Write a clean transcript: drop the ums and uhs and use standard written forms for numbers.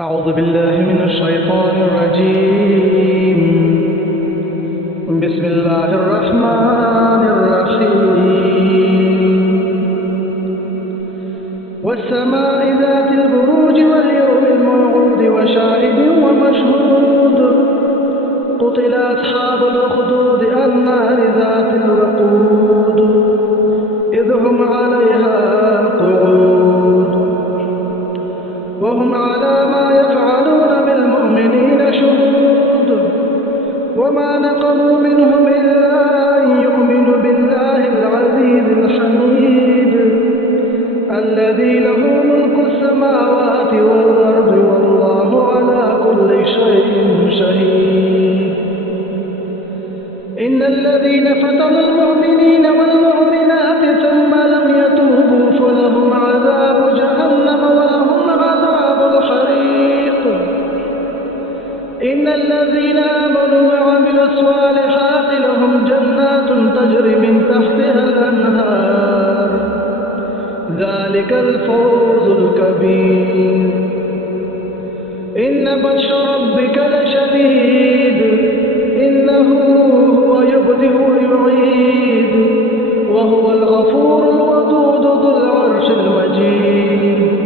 أعوذ بالله من الشيطان الرجيم. بسم الله الرحمن الرحيم. والسماء ذات البروج واليوم الموعود وشاهد ومشهود. قتل أصحاب الأخدود النار ذات الوقود إذ هم عليها قعود وهم على ما يفعلون بالمؤمنين شهود. وما نقموا منهم إلا أن يؤمنوا بالله العزيز الحميد الذي له ملك السماوات والأرض والله على كل شيء شهيد. إن الذين فتنوا المؤمنين والمؤمنات ثم لم يتوبوا فلهم عذاب جهنم ولهم عذاب الحريق. إن الذين آمنوا وعملوا الصالحات لهم جنات تجري من تحتها الأنهار ذلك الفوز الكبير. إن بطش ربك لشديد إنه هو يبدئ ويعيد وهو الغفور الودود ذو العرش المجيد.